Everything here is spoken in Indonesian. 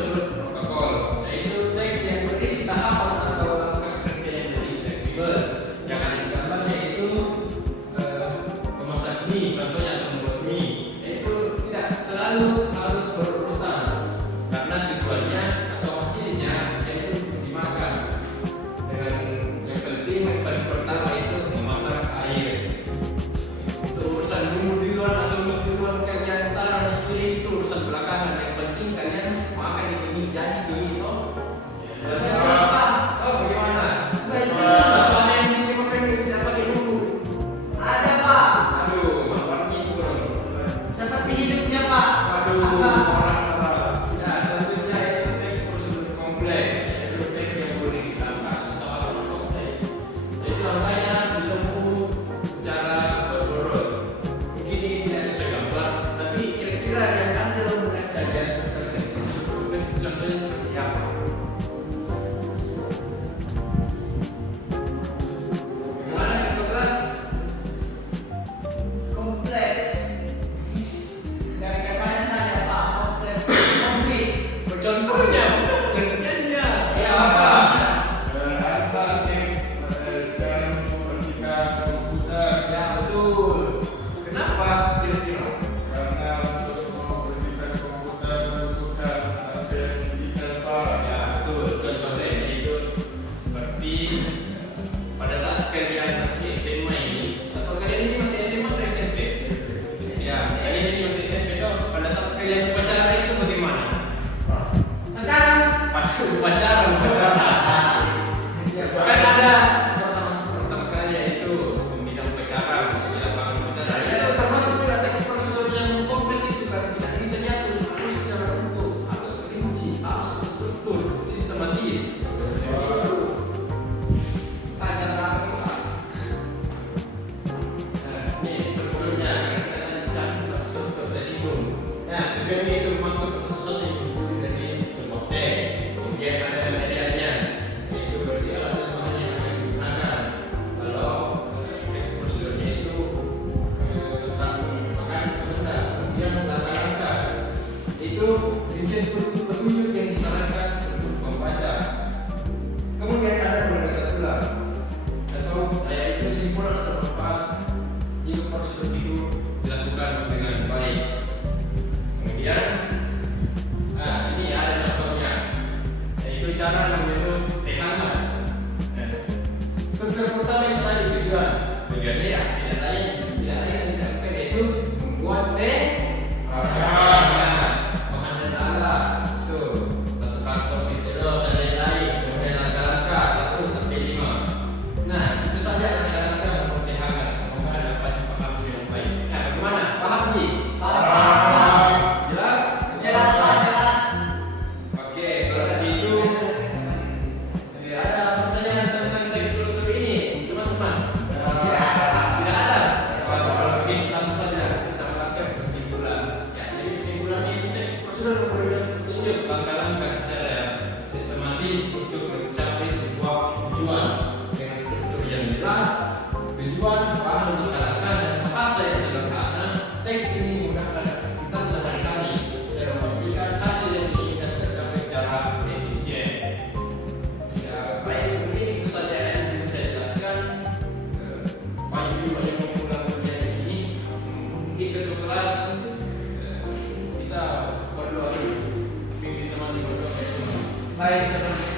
prosedur protokol, yaitu teks yang berisi tahapan atau langkah kerja yang lebih fleksibel. Jangan gambarnya itu memasak mie, contohnya atau membuat mie, itu tidak selalu harus berurutan karena tujuannya atau hasilnya yaitu dimakan. Dengan yang penting yang paling pertama itu memasak air. Untuk urusan bumbu duluan atau mie duluan kalian taruh di piring itu urusan belakangan. Yang penting kalian makan itu mie jadi mie toh. Oh bagaimana? Atau ada yang di sini makan mie tidak pakai bumbu? Ada Pak. Aduh, manfaatnya itu bro. Seperti hidupnya Pak. Aduh, Apa? orang. Ya, selanjutnya itu teks prosedur kompleks, yaitu teks yang berisi langkah atau kompleks. Jadi langkahnya harus ditempuh secara berurut. Mungkin ini tidak sesuai gambar, tapi kira-kira yang Anda melihat saja tentang teks prosedur kompleks contohnya seperti apa? Bagaimana kita kelas? Kompleks. Dari katanya saja Pak, kompleks. Komplit. Contohnya, pengertiannya. Ya apa? Ya betul. Kenapa? Kira-kira? Ya betul. Contohnya itu seperti pada saat kalian masih SMA ini, atau kalian ini masih SMA atau SMP? Ya, kalian ini masih SMP toh. Pada saat kalian upacara itu bagaimana? Sekarang Upacara. Kan ada pertama kali yaitu pembina upacara, misalnya lapangan upacara. Itu termasuk juga teks prosedur yang kompleks itu kan tidak bisa nyatu, harus secara utuh, harus rinci, harus struktur, sistematis. pada rapi Pak. Ini strukturnya kita akan struktur saya singgung. Nah, tujuannya itu masuk ke sesuatu yang dipilih dari sebuah teks. Kemudian ada medianya, yaitu berisi alat dan bahan yang akan digunakan. Kalau teks prosedurnya itu tentang makan benda, kemudian langkah-langkah itu rincian petunjuk yang disarankan untuk membaca. Kemudian ada penegasan ulang atau yaitu kesimpulan atau manfaat jika prosedur itu dilakukan dengan baik. Kemudian, ini ada contohnya, yaitu cara meminum teh hangat. Struktur pertama yang tadi tujuannya ya tidak lain dan tidak bukan yaitu membuat teh hangat, bahan dan alat itu satu karton dicedok dan lain-lain. Kemudian langkah-langkah 1 sampai 5. Nah, itu saja langkah-langkah membuat teh hangat. Semoga dapat dipahami dengan baik. Nah, bagaimana? Paham Ji? Pak. Jelas? Jelas Pak, jelas. Oke, kalau tadi itu ada pertanyaan tentang teks prosedur ini, teman-teman? Tidak ada. Kalau begini langsung saja kita melakukan kesimpulan. Ya, jadi kesimpulannya ini teks prosedur memberikan petunjuk langkah-langkah secara sistematis untuk mencapai sebuah tujuan dengan struktur yang jelas, tujuan, bahan untuk langkah dan bahasa yang sederhana. Teks ini mudah pada aktivitas sehari-hari dan memastikan hasil yang diinginkan tercapai secara efisien. Ya, baik mungkin itu saja yang bisa saya jelaskan. Banyak mengulang bagian ini. Mungkin ketua kelas bisa berdoa dulu. Pimpin teman di berdoa. Baik, seperti